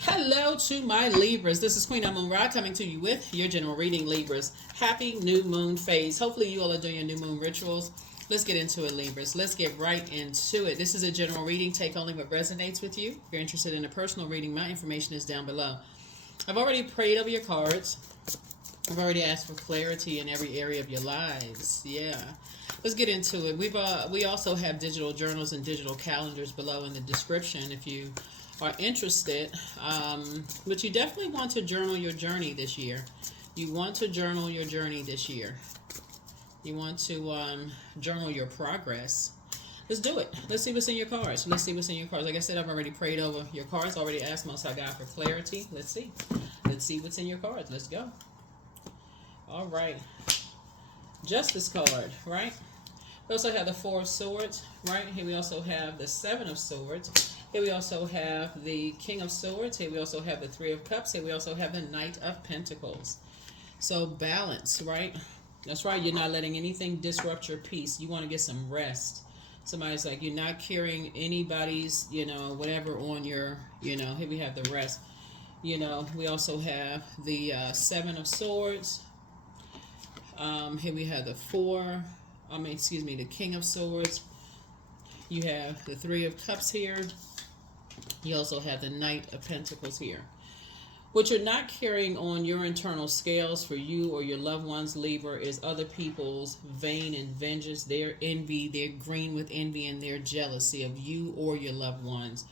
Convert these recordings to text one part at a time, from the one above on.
Hello to my Libras. This is Queen Amun Ra coming to you with your general reading, Libras. Happy new moon phase. Hopefully you all are doing your new moon rituals. Let's get into it, Libras. Let's get right into it. This is a general reading. Take only what resonates with you. If you're interested in a personal reading, my information is down below. I've already prayed over your cards. I've already asked for clarity in every area of your lives. Yeah. Let's get into it. We also have digital journals and digital calendars below in the description if you are interested. But you definitely want to journal your journey this year. You want to journal your journey this year. You want to journal your progress. Let's do it. Let's see what's in your cards. Let's see what's in your cards. Like I said, I've already prayed over your cards. Already asked Most High God for clarity. Let's see. Let's see what's in your cards. Let's go. All right. Justice card, right? We also have the Four of Swords, right? Here we also have the Seven of Swords. Here we also have the King of Swords. Here we also have the Three of Cups. Here we also have the Knight of Pentacles. So balance, right? That's right. You're not letting anything disrupt your peace. You want to get some rest. Somebody's like, you're not carrying anybody's, whatever on your, here we have the rest. We also have the Seven of Swords. Here we have the the King of Swords. You have the Three of Cups here. You also have the Knight of Pentacles here. What you're not carrying on your internal scales for you or your loved ones, Libra, is other people's vain and vengeance, their envy, their green with envy, and their jealousy of you or your loved ones.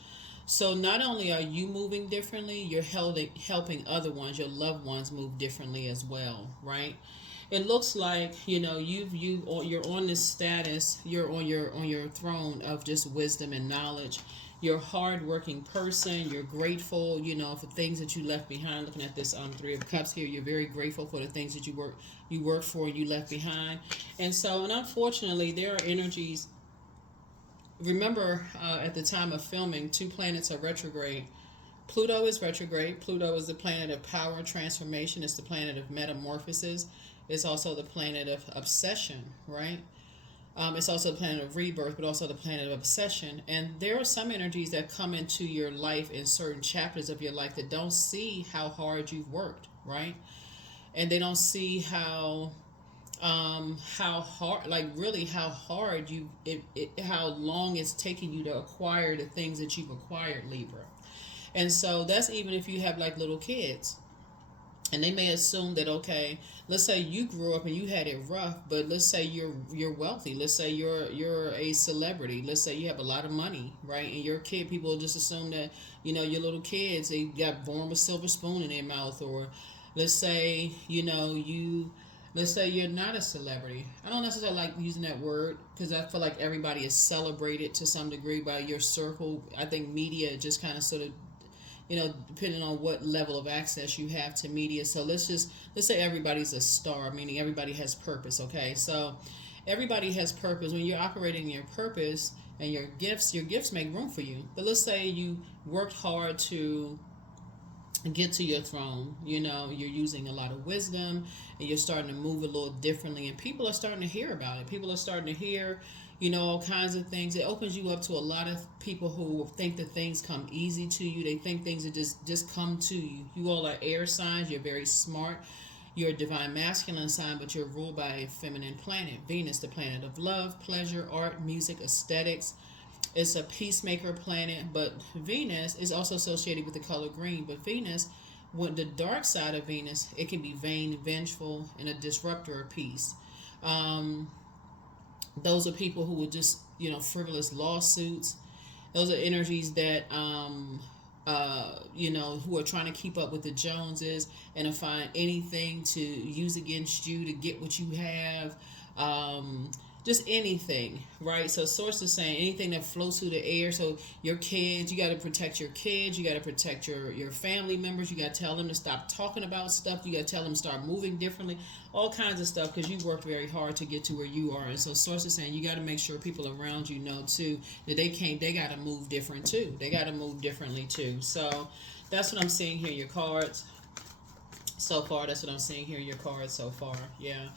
So not only are you moving differently, you're helping other ones, your loved ones, move differently as well, right? It looks like you're on this status. You're on your throne of just wisdom and knowledge. You're a hard-working person. You're grateful, for things that you left behind. Looking at this Three of Cups here, you're very grateful for the things that you worked for and you left behind. And unfortunately, there are energies. Remember, at the time of filming, 2 planets are retrograde. Pluto is retrograde. Pluto is the planet of power and transformation. It's the planet of metamorphosis. It's also the planet of obsession, right? It's also the planet of rebirth, but also the planet of obsession. And there are some energies that come into your life in certain chapters of your life that don't see how hard you've worked, right? And they don't see how hard, like really how hard how long it's taking you to acquire the things that you've acquired, Libra. And so that's even if you have like little kids. And they may assume that, okay, let's say you grew up and you had it rough, but let's say you're wealthy. Let's say you're a celebrity. Let's say you have a lot of money, right? And your kid, people just assume that, your little kids, they got born with a silver spoon in their mouth. Or let's say, let's say you're not a celebrity. I don't necessarily like using that word because I feel like everybody is celebrated to some degree by your circle. I think media just kind of sort of, depending on what level of access you have to media. So let's say everybody's a star, meaning everybody has purpose, okay? So everybody has purpose. When you're operating in your purpose and your gifts make room for you. But let's say you worked hard to get to your throne. You're using a lot of wisdom and you're starting to move a little differently, and people are starting to hear about it. People are starting to hear all kinds of things. It opens you up to a lot of people who think that things come easy to you. They think things that just come to you. You all are air signs. You're very smart. You're a divine masculine sign, but you're ruled by a feminine planet. Venus, the planet of love, pleasure, art, music, aesthetics. It's a peacemaker planet, but Venus is also associated with the color green. But Venus, when the dark side of Venus, it can be vain, vengeful, and a disruptor of peace. Those are people who would just, frivolous lawsuits. Those are energies that, who are trying to keep up with the Joneses and to find anything to use against you to get what you have. Just anything, right? So source is saying anything that floats through the air. So your kids, you got to protect your kids. You got to protect your family members. You got to tell them to stop talking about stuff. You got to tell them to start moving differently. All kinds of stuff, because you worked very hard to get to where you are. And so source is saying you got to make sure people around you know too that they got to move different too. They got to move differently too. So that's what I'm seeing here in your cards. So far, that's what I'm seeing here in your cards so far. Yeah.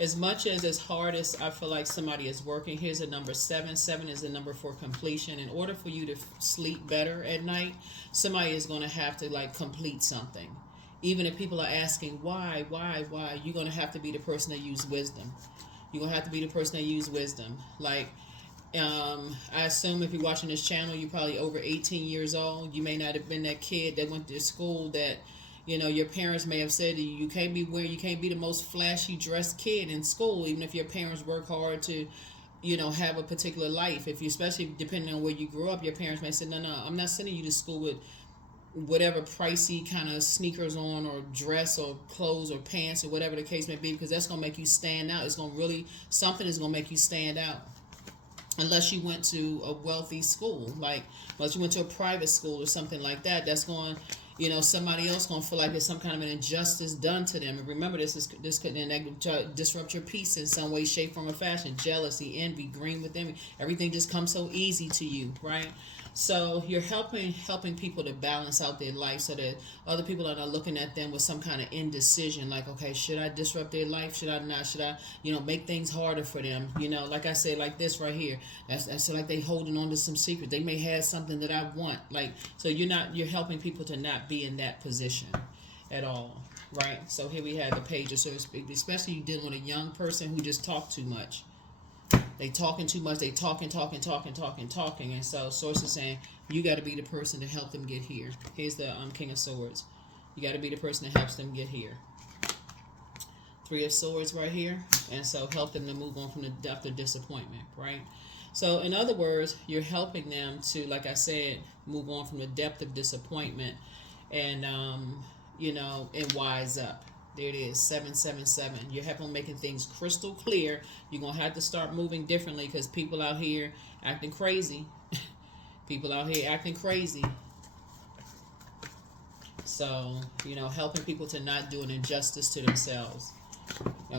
As much as hard as I feel like somebody is working, here's a number 7. 7 is the number for completion. In order for you to sleep better at night, somebody is going to have to like complete something. Even if people are asking why, you're going to have to be the person that use wisdom. You're going to have to be the person that use wisdom. Like, I assume if you're watching this channel, you're probably over 18 years old. You may not have been that kid that went to school that, your parents may have said to you, you can't be the most flashy dressed kid in school, even if your parents work hard to, have a particular life. If you, especially depending on where you grew up, your parents may say, no, I'm not sending you to school with whatever pricey kind of sneakers on or dress or clothes or pants or whatever the case may be, because that's going to make you stand out. It's going to really, something is going to make you stand out. Unless you went to a wealthy school, like unless you went to a private school or something like that, that's going, somebody else going to feel like there's some kind of an injustice done to them. And remember, this could disrupt your peace in some way, shape, form, or fashion. Jealousy, envy, green with envy. Everything just comes so easy to you, right? So you're helping people to balance out their life so that other people are not looking at them with some kind of indecision, like, okay, should I disrupt their life? Should I not? Should I, make things harder for them? Like I say, like this right here. That's like they holding on to some secret. They may have something that I want. Like, so you're helping people to not be in that position at all, right? So here we have the page of swords, especially you dealing with a young person who just talk too much. They talking too much. They talking. And so source is saying you got to be the person to help them get here. Here's the King of Swords. You got to be the person that helps them get here. 3 of Swords right here. And so help them to move on from the depth of disappointment, right? So in other words, you're helping them to, like I said, move on from the depth of disappointment and, and wise up. There it is, 777. You're helping them making things crystal clear. You're going to have to start moving differently because people out here acting crazy. People out here acting crazy. So, helping people to not do an injustice to themselves.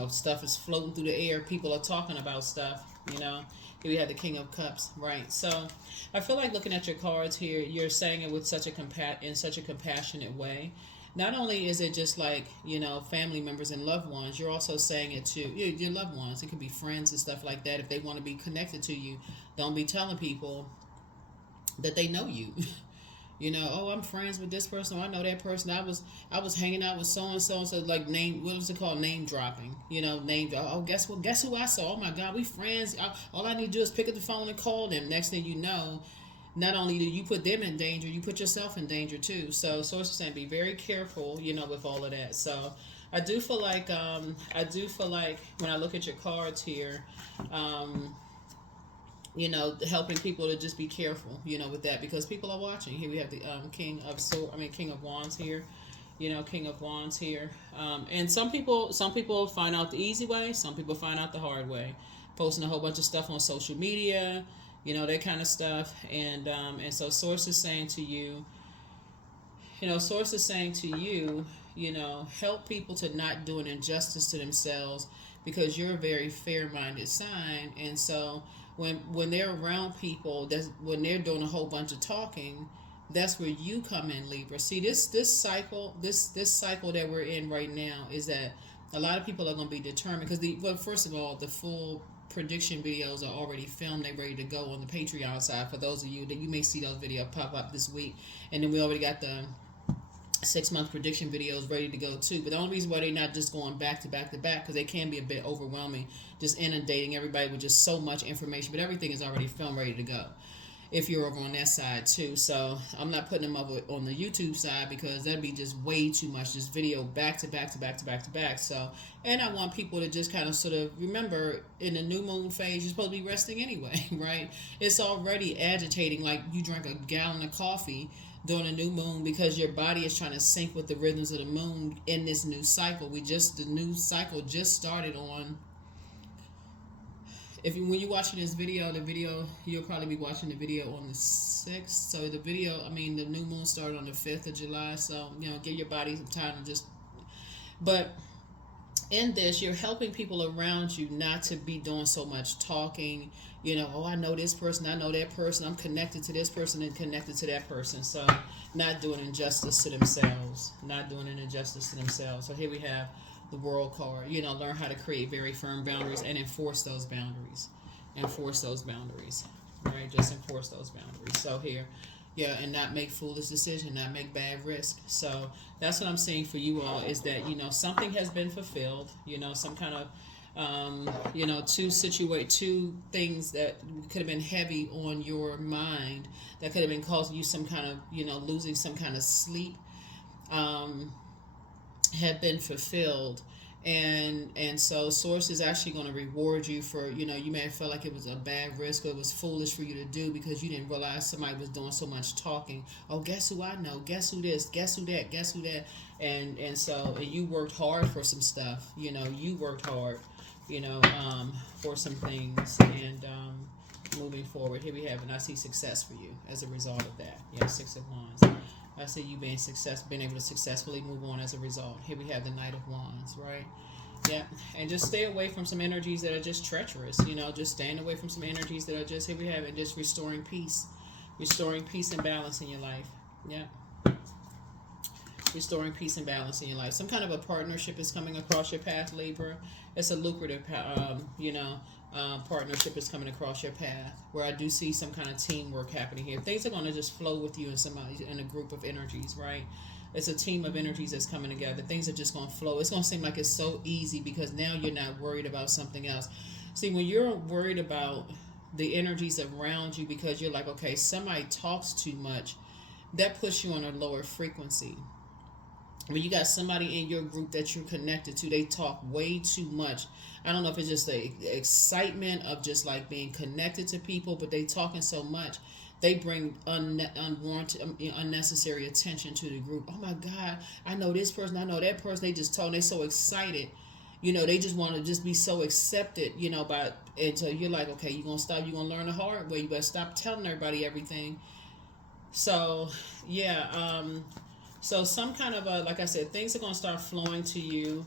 Stuff is floating through the air. People are talking about stuff, Here we have the King of Cups, right? So, I feel like looking at your cards here, you're saying it with such a compassionate way. Not only is it just like, family members and loved ones, you're also saying it to your loved ones. It could be friends and stuff like that. If they want to be connected to you, don't be telling people that they know you. Oh, I'm friends with this person. Oh, I know that person. I was hanging out with so and so. So like what was it called? Name dropping. Oh, guess what? Guess who I saw? Oh my God, we friends. All I need to do is pick up the phone and call them. Next thing you know, not only do you put them in danger, you put yourself in danger too. So source is saying be very careful, with all of that. So I do feel like when I look at your cards here, helping people to just be careful, with that because people are watching. Here we have the King of Wands here. King of Wands here. And some people find out the easy way, some people find out the hard way. Posting a whole bunch of stuff on social media, that kind of stuff. And so source is saying to you, help people to not do an injustice to themselves because you're a very fair-minded sign. And so when they're around people, when they're doing a whole bunch of talking, that's where you come in, Libra. See, this cycle that we're in right now is that a lot of people are going to be determined because first of all, the full prediction videos are already filmed. They're ready to go on the Patreon side for those of you that you may see those videos pop up this week. And then we already got the 6-month prediction videos ready to go too. But the only reason why they're not just going back to back to back because they can be a bit overwhelming, just inundating everybody with just so much information. But everything is already filmed, ready to go. If you're over on that side too. So I'm not putting them up on the YouTube side because that'd be just way too much, just video back to back to back to back to back. So, and I want people to just kind of sort of remember in the new moon phase, you're supposed to be resting anyway, right? It's already agitating like you drank a gallon of coffee during a new moon because your body is trying to sync with the rhythms of the moon in this new cycle. The new cycle just started on. When you're watching this video, you'll probably be watching the video on the 6th. So the new moon started on the 5th of July. So, give your body some time to just, but in this, you're helping people around you not to be doing so much talking. Oh, I know this person, I know that person, I'm connected to this person and connected to that person. So, not doing injustice to themselves. Not doing an injustice to themselves. So, here we have the World card. Learn how to create very firm boundaries and enforce those boundaries. Enforce those boundaries. Right? Just enforce those boundaries. So, here, yeah, and not make foolish decisions, not make bad risk. So that's what I'm saying for you all, is that something has been fulfilled. Some kind of two things that could have been heavy on your mind, that could have been causing you some kind of losing some kind of sleep, have been fulfilled. And so source is actually going to reward you for, you may have felt like it was a bad risk, or it was foolish for you to do because you didn't realize somebody was doing so much talking. Oh, guess who I know, guess who this, guess who that, guess who that. And you worked hard for some stuff. You worked hard for some things. And moving forward, here we have, and I see success for you as a result of that. Yeah, 6 of Wands. I see you being able to successfully move on as a result. Here we have the Knight of Wands, right? Yeah, and just stay away from some energies that are just treacherous. Just staying away from some energies that are just, here we have it, just restoring peace and balance in your life. Yeah, restoring peace and balance in your life. Some kind of a partnership is coming across your path, Libra. It's a lucrative, partnership is coming across your path, where I do see some kind of teamwork happening here. Things are going to just flow with you and somebody in a group of energies, right? It's a team of energies that's coming together. Things are just going to flow. It's going to seem like it's so easy because now you're not worried about something else. See, when you're worried about the energies around you because you're like, okay, somebody talks too much, that puts you on a lower frequency. When you got somebody in your group that you're connected to, they talk way too much. I don't know if it's just the excitement of just like being connected to people, but they talking so much, they bring unwarranted, unnecessary attention to the group. Oh my God, I know this person, I know that person. They just talk, they so excited. They just want to just be so accepted, and so you're like, okay, you're going to stop, you're going to learn the hard way. You better stop telling everybody everything. So, yeah, so some kind of like I said, things are going to start flowing to you,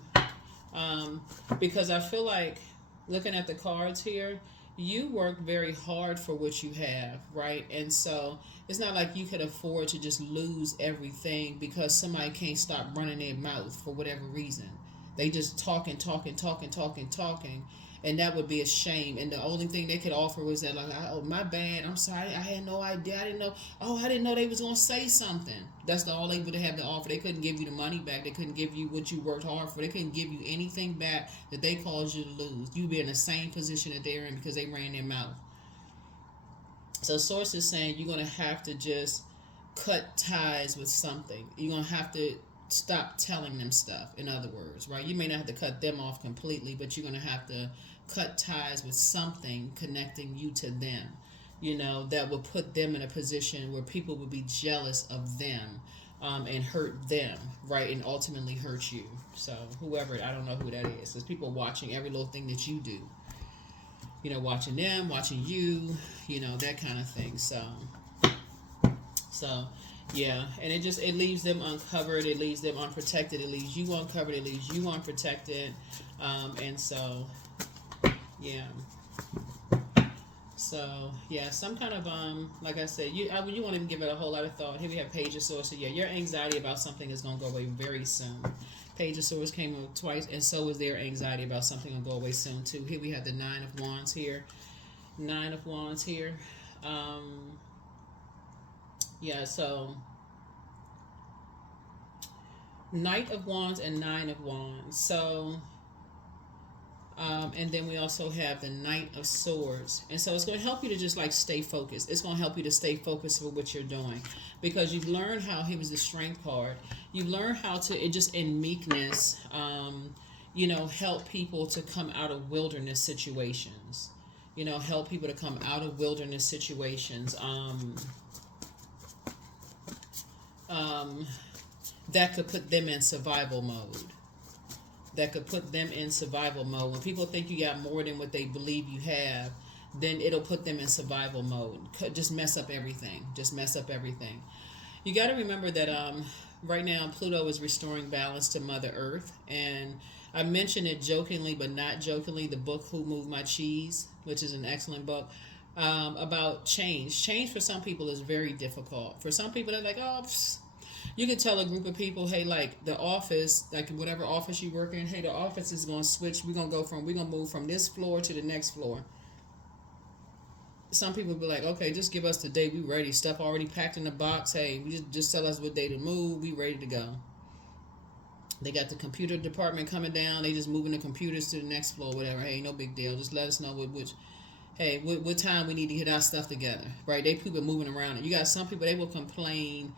because I feel like, looking at the cards here, you work very hard for what you have, right? And so it's not like you could afford to just lose everything because somebody can't stop running their mouth for whatever reason. They just talking, and that would be a shame. And the only thing they could offer was that, like, oh, my bad, I'm sorry, I had no idea, I didn't know. Oh, I didn't know they was gonna say something. That's all they would have to offer. They couldn't give you the money back. They couldn't give you what you worked hard for. They couldn't give you anything back that they caused you to lose. You'd be in the same position that they're in because they ran their mouth. So source is saying you're gonna have to just cut ties with something. You're gonna have to stop telling them stuff, in other words, right? You may not have to cut them off completely, but you're going to have to cut ties with something connecting you to them, that will put them in a position where people will be jealous of them, and hurt them, right? And ultimately hurt you. So whoever, I don't know who that is. There's people watching every little thing that you do, watching them, watching you, that kind of thing. So yeah, and it leaves them uncovered, it leaves them unprotected, it leaves you uncovered, it leaves you unprotected, and so yeah, some kind of like I said, you won't even give it a whole lot of thought. Here we have Page of Swords. So yeah, your anxiety about something is gonna go away very soon. Page of Swords came up twice, and so is their anxiety about something gonna go away soon too. Here we have the Nine of Wands here. Yeah, so Knight of Wands and Nine of Wands. So, and then we also have the Knight of Swords. And so it's going to help you to just like stay focused. It's going to help you to stay focused for what you're doing, because you've learned how, he was the Strength card. You've learned how to, it just in meekness, help people to come out of wilderness situations. Help people to come out of wilderness situations. That could put them in survival mode. When people think you got more than what they believe you have, then it'll put them in survival mode. Just mess up everything. You got to remember that right now Pluto is restoring balance to Mother Earth, and I mention it jokingly, but not jokingly. The book "Who Moved My Cheese," which is an excellent book, about change. Change for some people is very difficult. For some people, they're like, "Oh, pfft." You can tell a group of people, "Hey, like the office, like whatever office you work in, hey, the office is going to switch. We're gonna move from this floor to the next floor." Some people be like, "Okay, just give us the day. We ready. Stuff already packed in the box. Hey, we just tell us what day to move. We ready to go." They got the computer department coming down. They just moving the computers to the next floor, whatever. Hey, no big deal. Just let us know what time we need to get our stuff together, right? They people moving around. You got some people, they will complain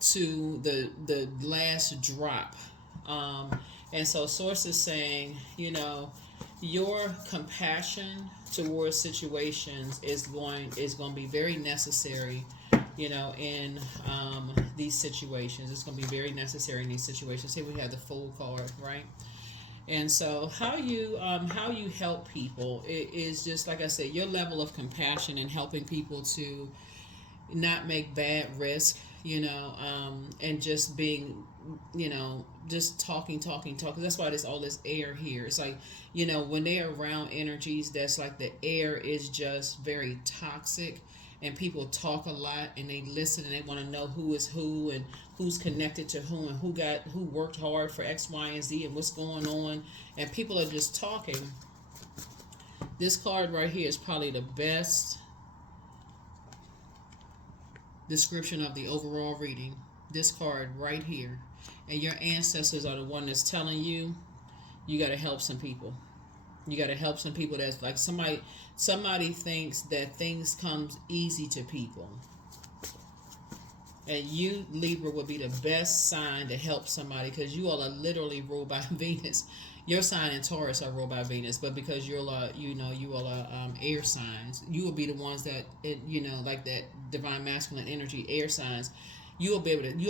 to the last drop, and so source is saying, your compassion towards situations is going to be very necessary, in these situations. It's going to be very necessary in these situations. Here we have the Fool card, right? And so how you help people is just like I said, your level of compassion and helping people to not make bad risk, and just being, just talking. That's why there's all this air here. It's like, when they're around energies that's like the air is just very toxic, and people talk a lot and they listen and they want to know who is who and who's connected to who and who worked hard for X, Y, and Z and what's going on, and people are just talking. This card right here is probably the best description of the overall reading. This card right here, and your ancestors are the one that's telling you got to help some people. You got to help some people. That's like somebody thinks that things comes easy to people, and you, Libra, would be the best sign to help somebody, because you all are literally ruled by Venus. Your sign and Taurus are ruled by Venus, but because you all are air signs, you will be the ones that, like that divine masculine energy, air signs. You'll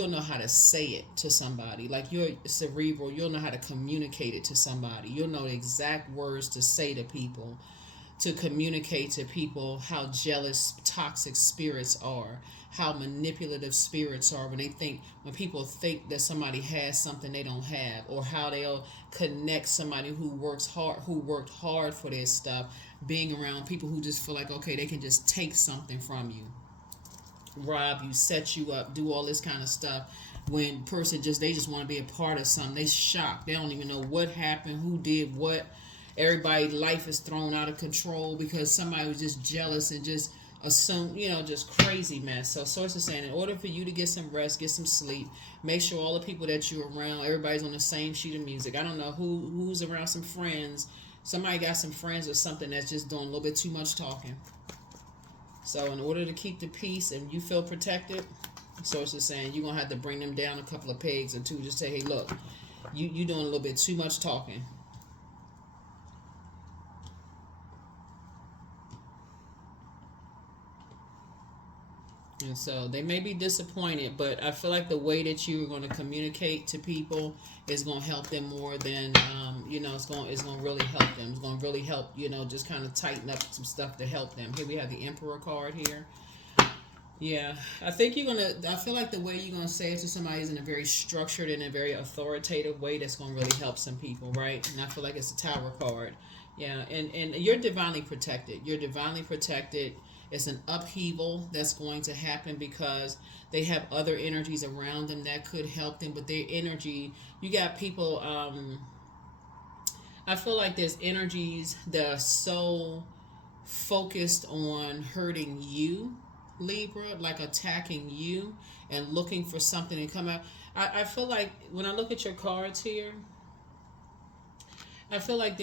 know how to say it to somebody. Like you're cerebral, you'll know how to communicate it to somebody. You'll know the exact words to say to people, to communicate to people how jealous, toxic spirits are, how manipulative spirits are when people think that somebody has something they don't have, or how they'll connect somebody who worked hard for their stuff, being around people who just feel like, okay, they can just take something from you, rob you, set you up, do all this kind of stuff, when person they just want to be a part of something. They shocked. They don't even know what happened, who did what. Everybody's life is thrown out of control because somebody was just jealous and just assumed, just crazy mess. So source is saying, in order for you to get some rest, get some sleep, make sure all the people that you're around, everybody's on the same sheet of music. I don't know who's around some friends. Somebody got some friends or something that's just doing a little bit too much talking. So in order to keep the peace and you feel protected, source is saying you're going to have to bring them down a couple of pegs or two. Just say, hey, look, you doing a little bit too much talking. And so they may be disappointed, but I feel like the way that you're going to communicate to people is going to help them more than, it's going to really help them. It's going to really help, just kind of tighten up some stuff to help them. Here we have the Emperor card here. Yeah, I think I feel like the way you're going to say it to somebody is in a very structured and a very authoritative way that's going to really help some people, right? And I feel like it's the Tower card. Yeah, and you're divinely protected. You're divinely protected. It's an upheaval that's going to happen because they have other energies around them that could help them, but their energy, you got people, I feel like there's energies that are so focused on hurting you, Libra, like attacking you and looking for something to come out. I feel like when I look at your cards here, I feel like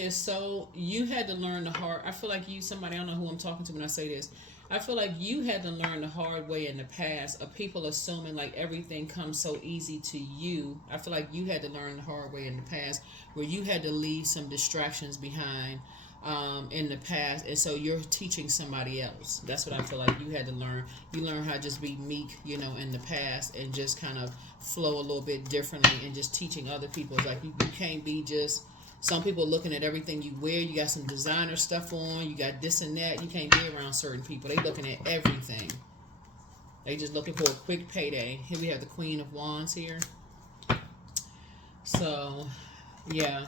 you had to learn the hard, I feel like I don't know who I'm talking to when I say this. I feel like you had to learn the hard way in the past of people assuming like everything comes so easy to you. I feel like you had to learn the hard way in the past where you had to leave some distractions behind in the past, and so you're teaching somebody else. That's what I feel like you had to learn. You learn how to just be meek, in the past, and just kind of flow a little bit differently, and just teaching other people. It's like you can't be just some people looking at everything you wear. You got some designer stuff on. You got this and that. You can't be around certain people. They looking at everything. They just looking for a quick payday. Here we have the Queen of Wands here. So, yeah.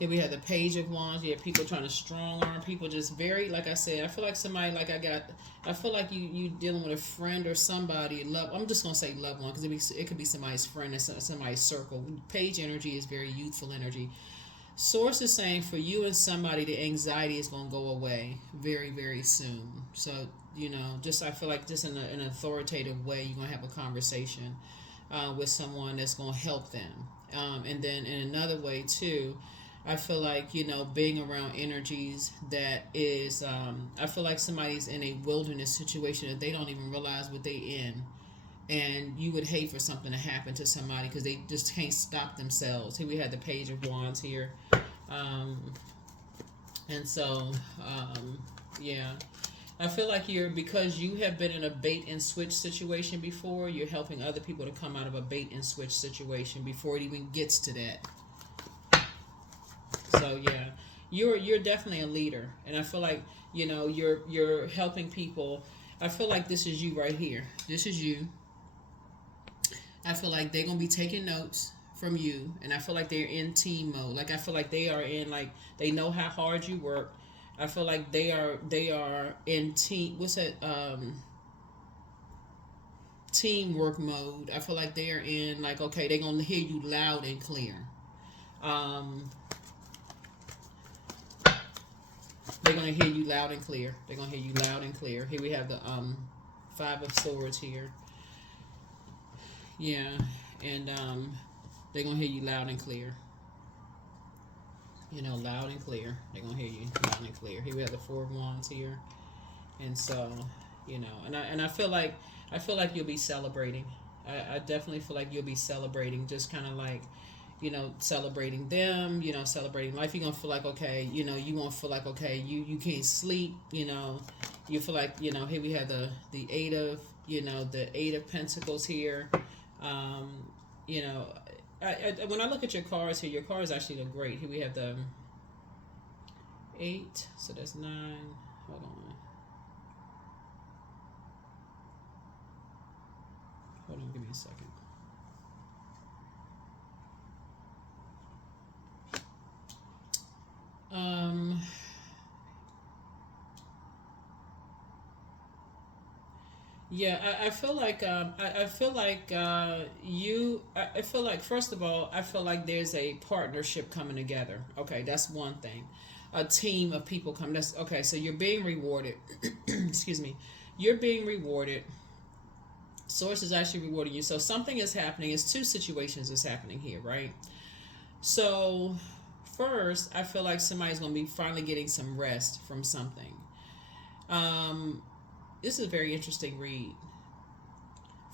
Here we have the Page of Wands. You have people trying to strong arm people, just very, like I said, I feel like somebody, like I feel like you dealing with a friend or somebody, I'm just going to say loved one, because it could be somebody's friend and somebody's circle. Page energy is very youthful energy. Source is saying for you and somebody, the anxiety is going to go away very, very soon. So, just I feel like just in an authoritative way, you're going to have a conversation with someone that's going to help them. And then in another way, too, I feel like, being around energies that is, I feel like somebody's in a wilderness situation that they don't even realize what they in. And you would hate for something to happen to somebody because they just can't stop themselves. Here we had the Page of Wands here. And so, yeah. I feel like because you have been in a bait and switch situation before, you're helping other people to come out of a bait and switch situation before it even gets to that. So yeah, you're definitely a leader, and I feel like you're helping people. I feel like this is you right here. This is you. I feel like they're gonna be taking notes from you, and I feel like they're in team mode. Like I feel like they are in they know how hard you work. I feel like they are in team. What's that? Teamwork mode. I feel like they are in okay, they're gonna hear you loud and clear. They're going to hear you loud and clear. They're going to hear you loud and clear. Here we have the Five of Swords here. Yeah. And they're going to hear you loud and clear. Loud and clear. They're going to hear you loud and clear. Here we have the Four of Wands here. And so, and I feel like you'll be celebrating. I definitely feel like you'll be celebrating, just kind of celebrating them, celebrating life. You're going to feel like, okay, you're going to feel like, okay, you can't sleep, you feel like, here we have the Eight of, the Eight of Pentacles here. When I look at your cards here, your cards actually look great. Here we have the 8, so that's 9. Hold on, give me a second. Yeah, I feel like I feel like I feel like, first of all, I feel like there's a partnership coming together. Okay, that's one thing. A team of people coming. That's okay. So you're being rewarded. Excuse me. You're being rewarded. Source is actually rewarding you. So something is happening. It's two situations that's happening here, right? So first, I feel like somebody's going to be finally getting some rest from something. This is a very interesting read.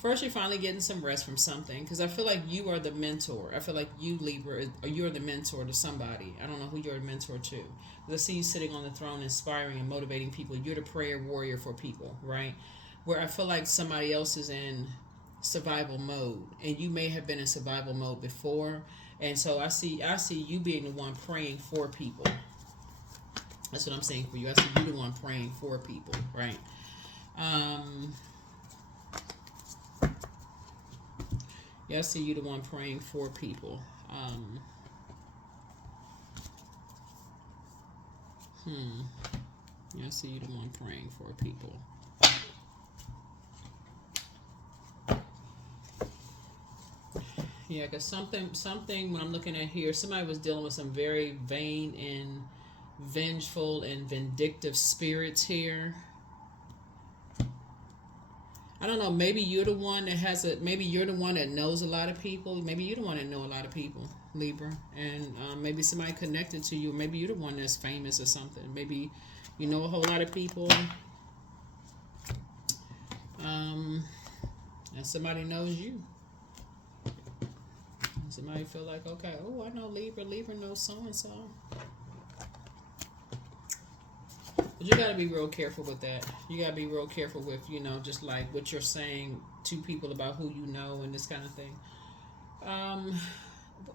First, you're finally getting some rest from something, because I feel like you are the mentor. I feel like you, Libra, or you're the mentor to somebody. I don't know who you're a mentor to. I see you sitting on the throne, inspiring and motivating people. You're the prayer warrior for people, right? Where I feel like somebody else is in survival mode, and you may have been in survival mode before, and so I see you being the one praying for people. That's what I'm saying for you. I see you the one praying for people, right? Yeah, I see you the one praying for people. Yeah, I see you the one praying for people. Yeah, because something when I'm looking at here, somebody was dealing with some very vain and vengeful and vindictive spirits here. I don't know, maybe you're the one that maybe you're the one that knows a lot of people. Maybe you're the one that know a lot of people, Libra. And maybe somebody connected to you. Maybe you're the one that's famous or something. Maybe you know a whole lot of people. And somebody knows you. And somebody feel like, okay, oh, I know Libra. Libra knows so-and-so. But you got to be real careful with that. You got to be real careful with, just like what you're saying to people about who you know and this kind of thing.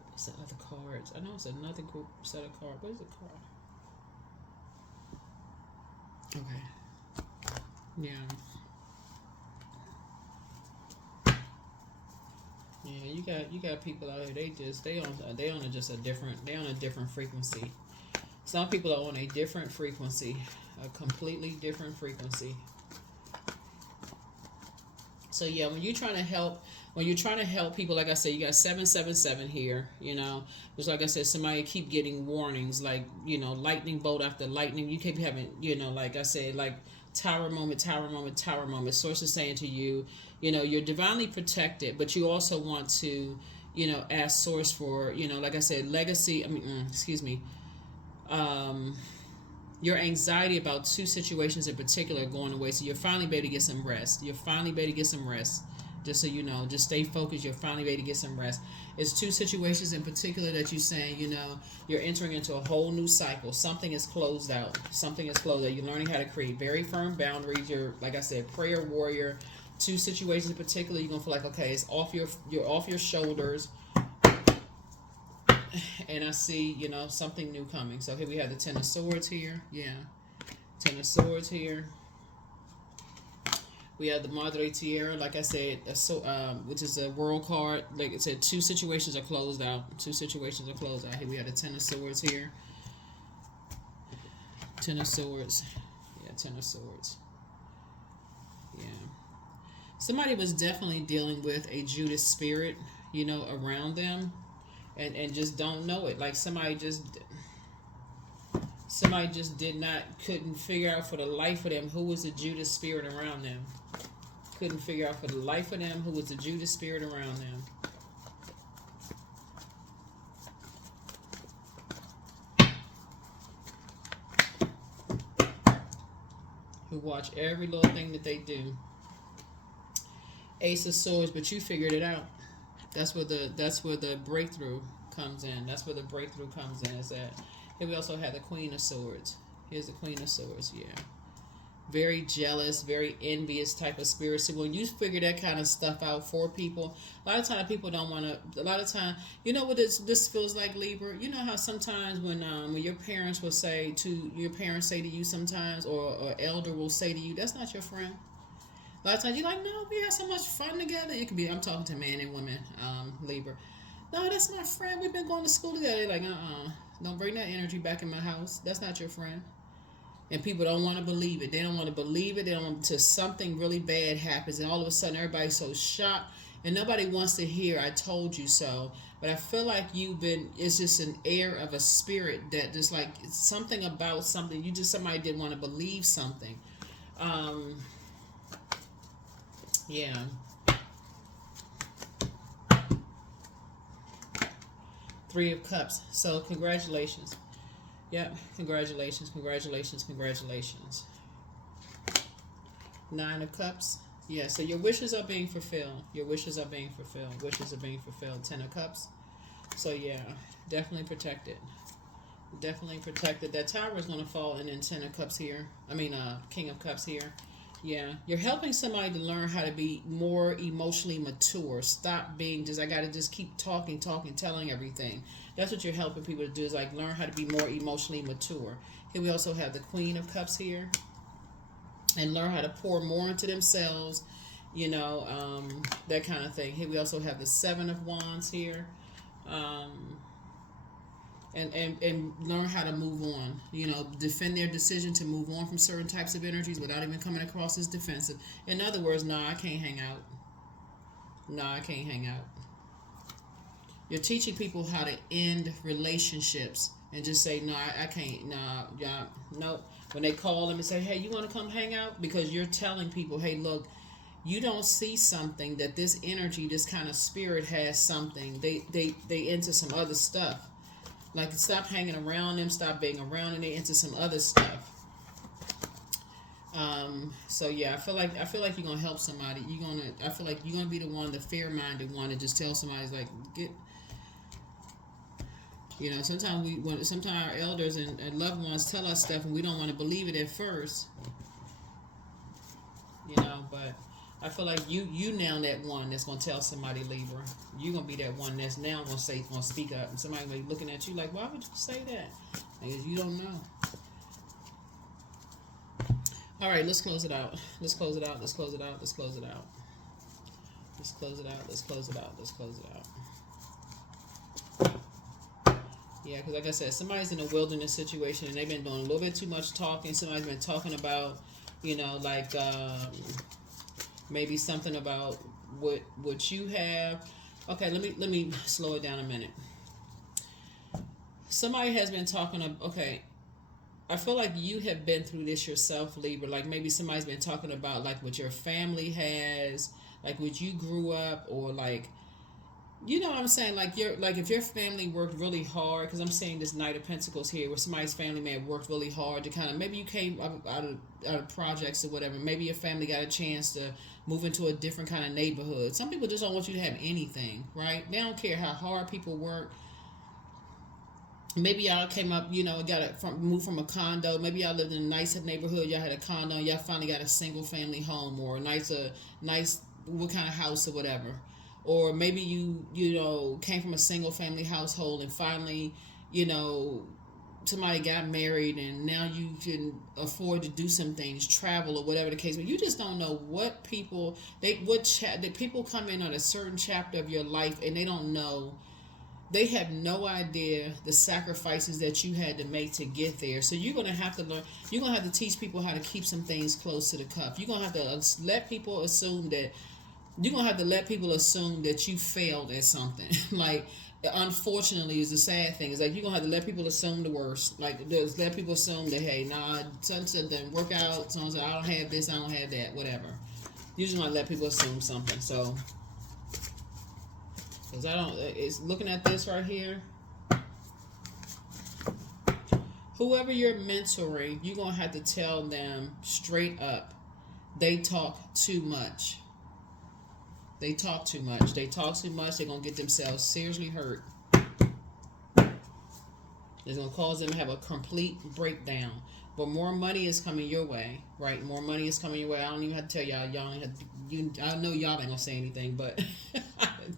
What's the other cards? I know it's another group set of cards. What is the card? Okay. Yeah. Yeah, you got people out here. They on a different frequency. Some people are on a different frequency, a completely different frequency. So yeah, when you're trying to help people, like I said, you got 777 here. Just like I said, somebody keep getting warnings, like lightning bolt after lightning. You keep having, like I said, like tower moment, tower moment, tower moment. Source is saying to you, you're divinely protected, but you also want to, ask source for, like I said, legacy. I mean, excuse me. Um, your anxiety about two situations in particular are going away, so you're finally able to get some rest. You're finally able to get some rest. Just so you know, just stay focused. You're finally able to get some rest. It's two situations in particular that you're saying, you're entering into a whole new cycle. Something is closed out. Something is closed out. You're learning how to create very firm boundaries. You're, like I said, prayer warrior. Two situations in particular, you're gonna feel like, okay, you're off your shoulders. And I see, something new coming. So here we have the Ten of Swords here. Yeah. Ten of Swords here. We have the Madre Tierra, like I said, which is a world card. Like I said, two situations are closed out. Two situations are closed out. Here we have the Ten of Swords here. Ten of Swords. Yeah, Ten of Swords. Yeah. Somebody was definitely dealing with a Judas spirit, around them. And just don't know it. Like somebody just couldn't figure out for the life of them who was the Judas spirit around them. Couldn't figure out for the life of them who was the Judas spirit around them. Who watch every little thing that they do. Ace of Swords, but you figured it out. That's where the breakthrough comes in. That's where the breakthrough comes in. Is that here we also have the Queen of Swords. Here's the Queen of Swords. Yeah, very jealous, very envious type of spirit. So when you figure that kind of stuff out for people, a lot of times people don't want to. A lot of time, you know what this feels like, Libra. You know how sometimes when your parents will say to you sometimes, or elder will say to you, that's not your friend. A lot of times you're like, no, we had so much fun together. It could be, I'm talking to men and women, Libra. No, that's my friend. We've been going to school together. They're like, don't bring that energy back in my house. That's not your friend. And people don't want to believe it. They don't want to believe it. They don't want until something really bad happens. And all of a sudden, everybody's so shocked. And nobody wants to hear, I told you so. But I feel like it's just an air of a spirit that just like, it's something about something. Somebody didn't want to believe something. Yeah. Three of Cups. So congratulations. Yep. Congratulations. Congratulations. Congratulations. Nine of Cups. Yeah. So your wishes are being fulfilled. Your wishes are being fulfilled. Wishes are being fulfilled. Ten of Cups. So yeah, definitely protected. Definitely protected. That tower is going to fall, and then Ten of Cups here. I mean, King of Cups here. Yeah, you're helping somebody to learn how to be more emotionally mature. Stop being I got to just keep talking, telling everything. That's what you're helping people to do, is like learn how to be more emotionally mature. Here we also have the Queen of Cups here, and learn how to pour more into themselves, that kind of thing. Here we also have the Seven of Wands here. And learn how to move on. Defend their decision to move on from certain types of energies without even coming across as defensive. In other words, I can't hang out. I can't hang out. You're teaching people how to end relationships and just say, I can't. No. When they call them and say, hey, you want to come hang out? Because you're telling people, hey, look, you don't see something that this energy, this kind of spirit has something. They into some other stuff. Like, stop hanging around them, stop being around, and they into some other stuff. So yeah, I feel like you're gonna help somebody. I feel like you're gonna be the one, the fair-minded one, to just tell somebody, like, get. Sometimes our elders and loved ones tell us stuff, and we don't want to believe it at first. But I feel like you now that one that's gonna tell somebody, Libra. You're gonna be that one that's now gonna speak up, and somebody may be looking at you like, why would you say that? Because you don't know. All right, let's close it out. Let's close it out. Let's close it out. Let's close it out. Let's close it out. Yeah, because like I said, somebody's in a wilderness situation and they've been doing a little bit too much talking. Somebody's been talking about, like maybe something about what you have. Okay, let me slow it down a minute. Somebody has been talking of, okay, I feel like you have been through this yourself, Libra. Like maybe somebody's been talking about like what your family has, like what you grew up, or like, you know what I'm saying? Like if your family worked really hard, because I'm seeing this Knight of Pentacles here, where somebody's family may have worked really hard to kind of, maybe you came out of projects or whatever. Maybe your family got a chance to move into a different kind of neighborhood. Some people just don't want you to have anything, right? They don't care how hard people work. Maybe y'all came up, moved from a condo. Maybe y'all lived in a nice neighborhood. Y'all had a condo. Y'all finally got a single family home, or a nice, what kind of house or whatever. Or maybe you came from a single family household and finally, somebody got married and now you can afford to do some things, travel or whatever the case. But you just don't know what people, that people come in on a certain chapter of your life and they don't know. They have no idea the sacrifices that you had to make to get there. So you're going to have to learn. You're going to have to teach people how to keep some things close to the cuff. You're going to have to let people assume that you failed at something. Like, unfortunately, is the sad thing. It's like you're going to have to let people assume the worst. Like, just let people assume that, hey, something didn't work out. Someone said, I don't have this, I don't have that, whatever. You're just going to let people assume something. So, because it's looking at this right here. Whoever you're mentoring, you're going to have to tell them straight up, they talk too much. They talk too much. They're going to get themselves seriously hurt. It's going to cause them to have a complete breakdown. But more money is coming your way, right? More money is coming your way. I don't even have to tell y'all. I know y'all ain't going to say anything, but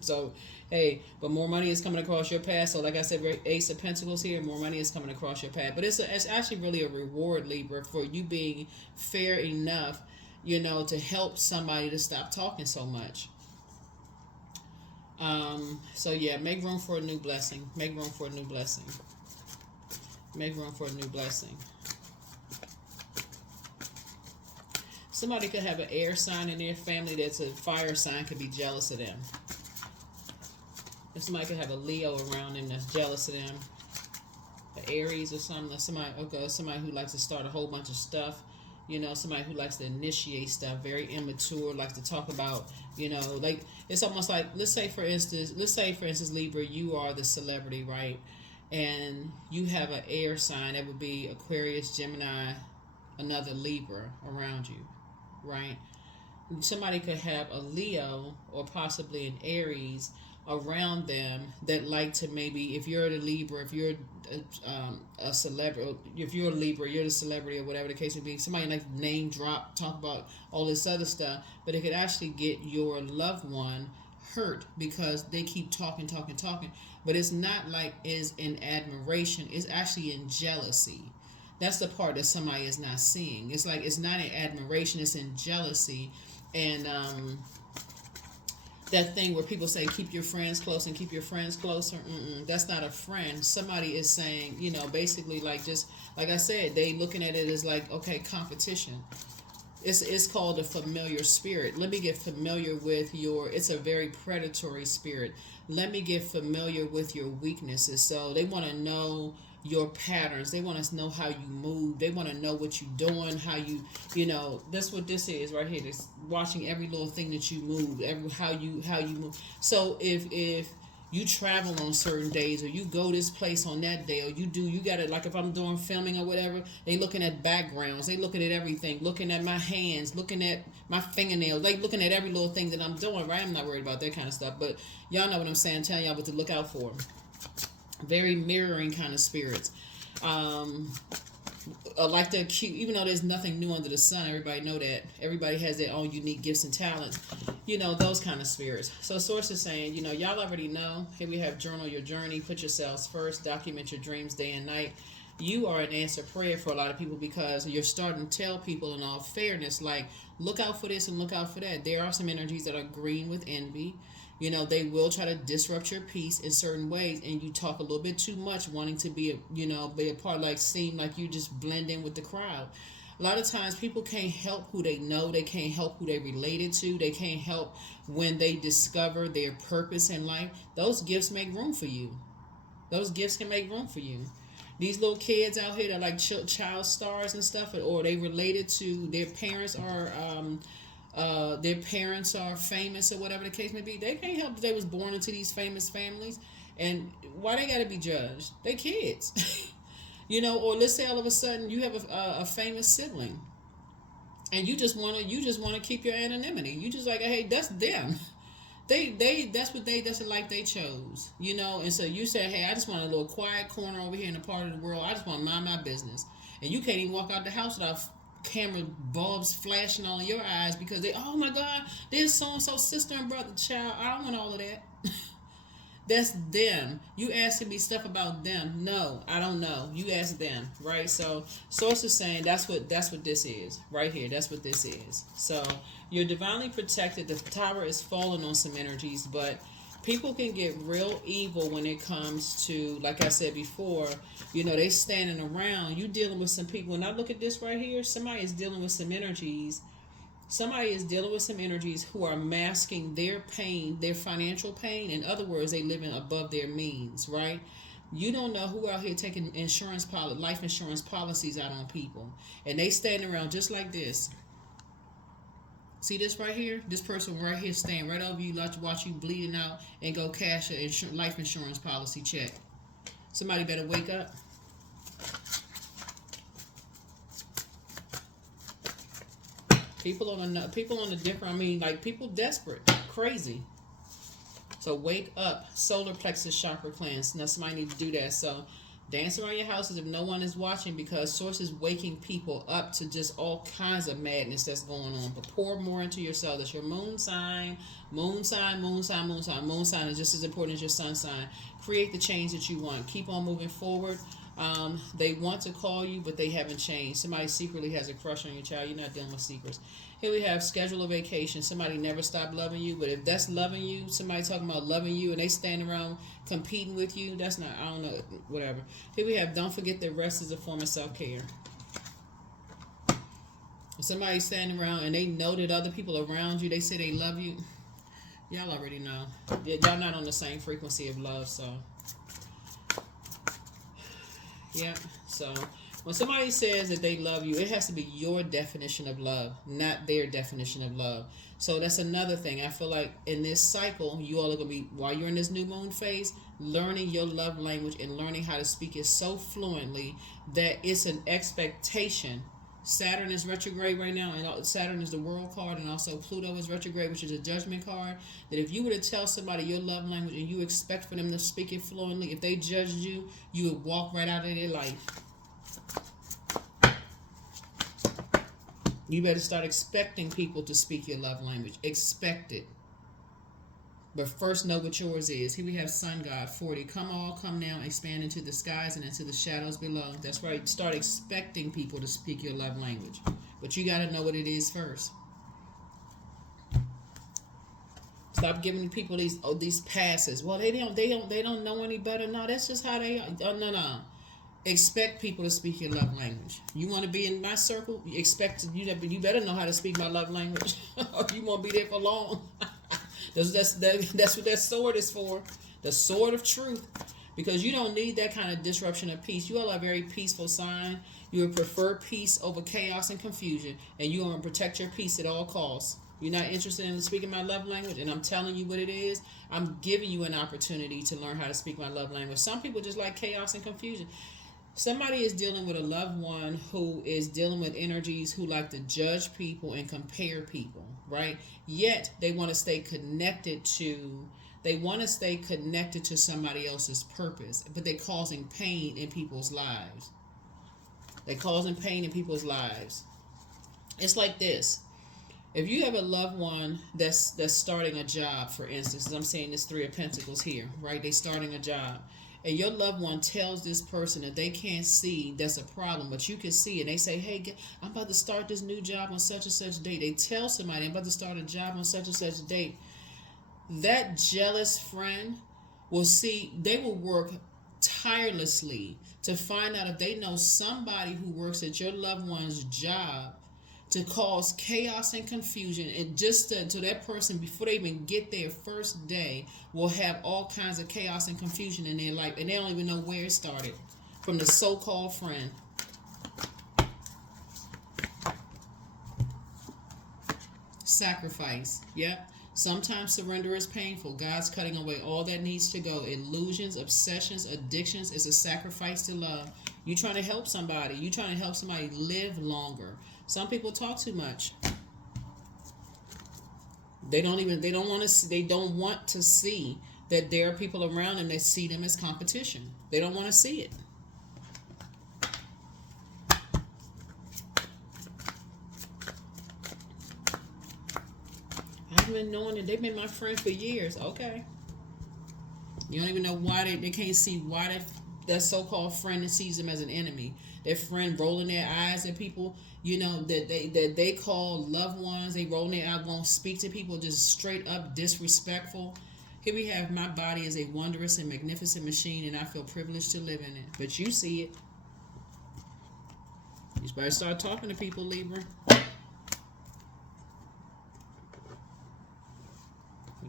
so, hey, but more money is coming across your path. So like I said, Ace of Pentacles here, more money is coming across your path. But it's actually really a reward, Libra, for you being fair enough, to help somebody to stop talking so much. So yeah, make room for a new blessing. Make room for a new blessing. Make room for a new blessing. Somebody could have an air sign in their family that's a fire sign, could be jealous of them. If somebody could have a Leo around them that's jealous of them, an Aries or something, somebody who likes to start a whole bunch of stuff, somebody who likes to initiate stuff, very immature, likes to talk about, like, it's almost like, let's say for instance, Libra, you are the celebrity, right? And you have an air sign, that would be Aquarius, Gemini, another Libra around you, right? Somebody could have a Leo or possibly an Aries around them that like to, maybe if you're the Libra, if you're a celebrity, if you're a Libra, you're the celebrity or whatever the case may be, somebody like name drop, talk about all this other stuff, but it could actually get your loved one hurt because they keep talking, but it's not like is in admiration, it's actually in jealousy. That's the part that somebody is not seeing. It's like it's not in admiration, it's in jealousy. And that thing where people say keep your friends close and keep your friends closer, that's not a friend. Somebody is saying, basically, like, just like I said, they looking at it as like, okay, competition. It's called a familiar spirit. Let me get familiar with it's a very predatory spirit. Let me get familiar with your weaknesses. So they want to know your patterns. They want to know how you move. They want to know what you're doing, how you, that's what this is right here. This watching every little thing that you move, how you move. So if you travel on certain days, or you go this place on that day, or you got it, like if I'm doing filming or whatever, they looking at backgrounds, they looking at everything, looking at my hands, looking at my fingernails, they looking at every little thing that I'm doing, right? I'm not worried about that kind of stuff, but y'all know what I'm saying, telling y'all what to look out for. Very mirroring kind of spirits. Like the cute, even though there's nothing new under the sun, everybody know that. Everybody has their own unique gifts and talents. Those kind of spirits. So Source is saying, y'all already know. Here we have journal your journey, put yourselves first, document your dreams day and night. you are an answered prayer for a lot of people, because you're starting to tell people in all fairness, like, look out for this and look out for that. There are some energies that are green with envy. You know, they will try to disrupt your peace in certain ways, and you talk a little bit too much, wanting to be, be a part, like seem like you just blend in with the crowd. A lot of times people can't help who they know. They can't help who they related to. They can't help when they discover their purpose in life. Those gifts make room for you. Those gifts can make room for you. These little kids out here that are like child stars and stuff, or they related to their parents are famous, or whatever the case may be. They can't help that they was born into these famous families, and why they got to be judged? They kids. Or let's say all of a sudden you have a famous sibling, and you just wanna keep your anonymity. You just like, hey, that's them. That's the life they chose. And so you say, hey, I just want a little quiet corner over here in a part of the world. I just want to mind my business, and you can't even walk out the house without camera bulbs flashing on your eyes, because oh my God, there's so and so sister and brother. Child, I don't want all of that. That's them. You asking me stuff about them. No, I don't know. You ask them, right? So source is saying that's what this is right here. That's what this is. So you're divinely protected. The tower is falling on some energies, but people can get real evil when it comes to, like I said before, they standing around. You dealing with some people. When I look at this right here, somebody is dealing with some energies. Somebody is dealing with some energies who are masking their pain, their financial pain. In other words, they living above their means, right? You don't know who out here taking life insurance policies out on people, and they standing around just like this. See this right here? This person right here staying right over you, watch you bleeding out, and go cash a life insurance policy check. Somebody better wake up. People on a different, people desperate, crazy. So wake up, solar plexus chakra cleanse. Now somebody need to do that. So dance around your houses if no one is watching, because source is waking people up to just all kinds of madness that's going on. But pour more into yourself. That's your moon sign. Moon sign, moon sign, moon sign. Moon sign is just as important as your sun sign. Create the change that you want. Keep on moving forward. They want to call you, but they haven't changed. Somebody secretly has a crush on your child. You're not dealing with secrets. Here we have schedule a vacation. Somebody never stopped loving you, but if that's loving you, somebody talking about loving you and they stand around competing with you, that's not, I don't know, whatever. Here we have don't forget that rest is a form of self-care. Somebody standing around and they know that other people around you, they say they love you. Y'all already know. Y'all not on the same frequency of love, so. Yeah, so when somebody says that they love you, it has to be your definition of love, not their definition of love. So that's another thing. I feel like in this cycle, you all are going to be, while you're in this new moon phase, learning your love language and learning how to speak it so fluently that it's an expectation. Saturn is retrograde right now, and Saturn is the world card, and also Pluto is retrograde, which is a judgment card. That if you were to tell somebody your love language and you expect for them to speak it fluently, if they judged you, you would walk right out of their life. You better start expecting people to speak your love language. Expect it. But first know what yours is. Here we have Sun God, 40. Come all, come now, expand into the skies and into the shadows below. That's right. Start expecting people to speak your love language. But you got to know what it is first. Stop giving people these passes. Well, they don't know any better. No, that's just how they are. Oh, no. Expect people to speak your love language. You want to be in my circle? You better know how to speak my love language. Or you won't be there for long. That's what that sword is for. The sword of truth. Because you don't need that kind of disruption of peace. You all are a very peaceful sign. You would prefer peace over chaos and confusion. And you want to protect your peace at all costs. You're not interested in speaking my love language, and I'm telling you what it is. I'm giving you an opportunity to learn how to speak my love language. Some people just like chaos and confusion. Somebody is dealing with a loved one who is dealing with energies who like to judge people and compare people, right? Yet they want to stay connected to somebody else's purpose, but they're causing pain in people's lives. It's like this. If you have a loved one that's starting a job, for instance, as I'm saying this 3 of Pentacles here, right? They're starting a job. and your loved one tells this person that they can't see that's a problem, but you can see it. They say, hey, I'm about to start this new job on such and such date. They tell somebody, I'm about to start a job on such and such date. That jealous friend will see, they will work tirelessly to find out if they know somebody who works at your loved one's job to cause chaos and confusion, and just to that person, before they even get their first day, will have all kinds of chaos and confusion in their life, and they don't even know where it started from the so-called friend. Sacrifice. Yep. Sometimes surrender is painful. God's cutting away all that needs to go. Illusions, obsessions, addictions is a sacrifice to love. You trying to help somebody. You trying to help somebody live longer. Some people talk too much. They don't want to see that there are people around them that see them as competition. They don't want to see it. I've been knowing that they've been my friend for years. Okay. You don't even know why they can't see why that so-called friend that sees them as an enemy. That friend rolling their eyes at people, that they call loved ones. They rolling their eyes, won't speak to people, just straight up disrespectful. Here we have, my body is a wondrous and magnificent machine, and I feel privileged to live in it. But you see it. You better start talking to people, Libra.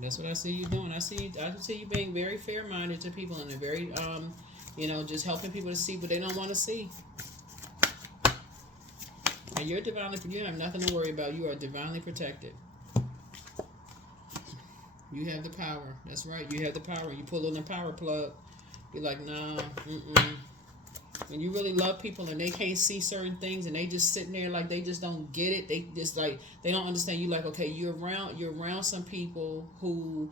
That's what I see you doing. I see you being very fair-minded to people, and a very just helping people to see what they don't want to see. And you have nothing to worry about. You are divinely protected. You have the power. That's right. You have the power. You pull on the power plug. You're like, nah, When you really love people and they can't see certain things and they just sitting there like they just don't get it. They just like, they don't understand. You like, okay, you're around some people who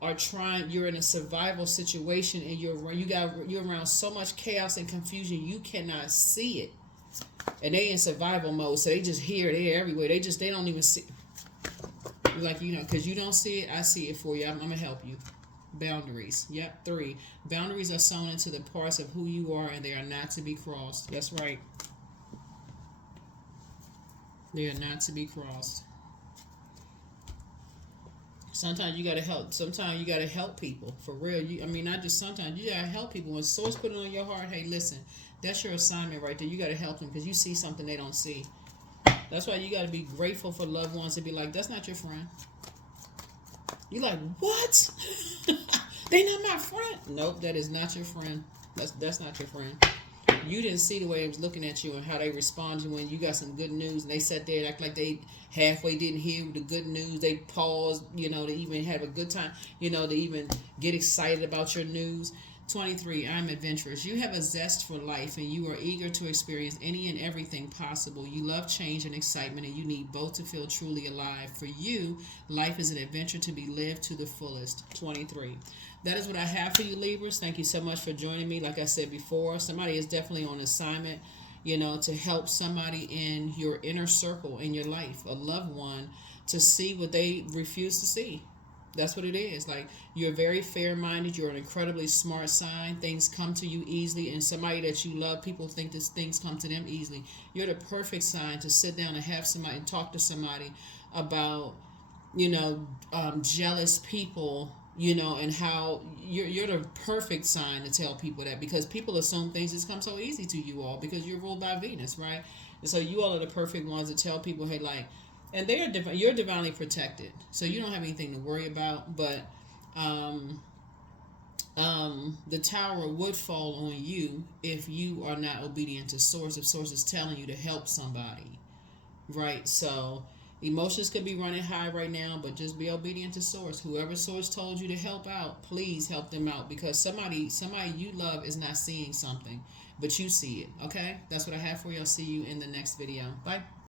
are trying, you're in a survival situation, and you're around so much chaos and confusion you cannot see it. And they in survival mode, so they just here, there, everywhere. They don't even see. You're like, because you don't see it, I see it for you. I'm gonna help you. Boundaries. Yep. 3. Boundaries are sewn into the parts of who you are, and they are not to be crossed. That's right. They are not to be crossed. Sometimes you gotta help. Sometimes you gotta help people for real. Not just sometimes. You gotta help people. When source put it on your heart, hey, listen, that's your assignment right there. You gotta help them because you see something they don't see. That's why you gotta be grateful for loved ones and be like, that's not your friend. You're like, what? They not my friend. Nope, that is not your friend. That's not your friend. You didn't see the way they was looking at you and how they responded when you got some good news, and they sat there and act like they halfway didn't hear the good news. They paused, to even have a good time, to even get excited about your news. 23, I'm adventurous. You have a zest for life, and you are eager to experience any and everything possible. You love change and excitement, and you need both to feel truly alive. For you, life is an adventure to be lived to the fullest. 23. That is what I have for you, Libras. Thank you so much for joining me. Like I said before, somebody is definitely on assignment, to help somebody in your inner circle in your life, a loved one, to see what they refuse to see. That's what it is. Like, you're very fair-minded. You're an incredibly smart sign. Things come to you easily. And somebody that you love, people think that things come to them easily. You're the perfect sign to sit down and have somebody and talk to somebody about, jealous people, and how you're the perfect sign to tell people that, because people assume things just come so easy to you all because you're ruled by Venus, right? And so you all are the perfect ones to tell people, hey, like, and you're divinely protected, so you don't have anything to worry about. But the tower would fall on you if you are not obedient to source. If source is telling you to help somebody, right? So emotions could be running high right now, but just be obedient to source. Whoever source told you to help out, please help them out, because somebody you love is not seeing something, but you see it. Okay, that's what I have for you. I'll see you in the next video. Bye.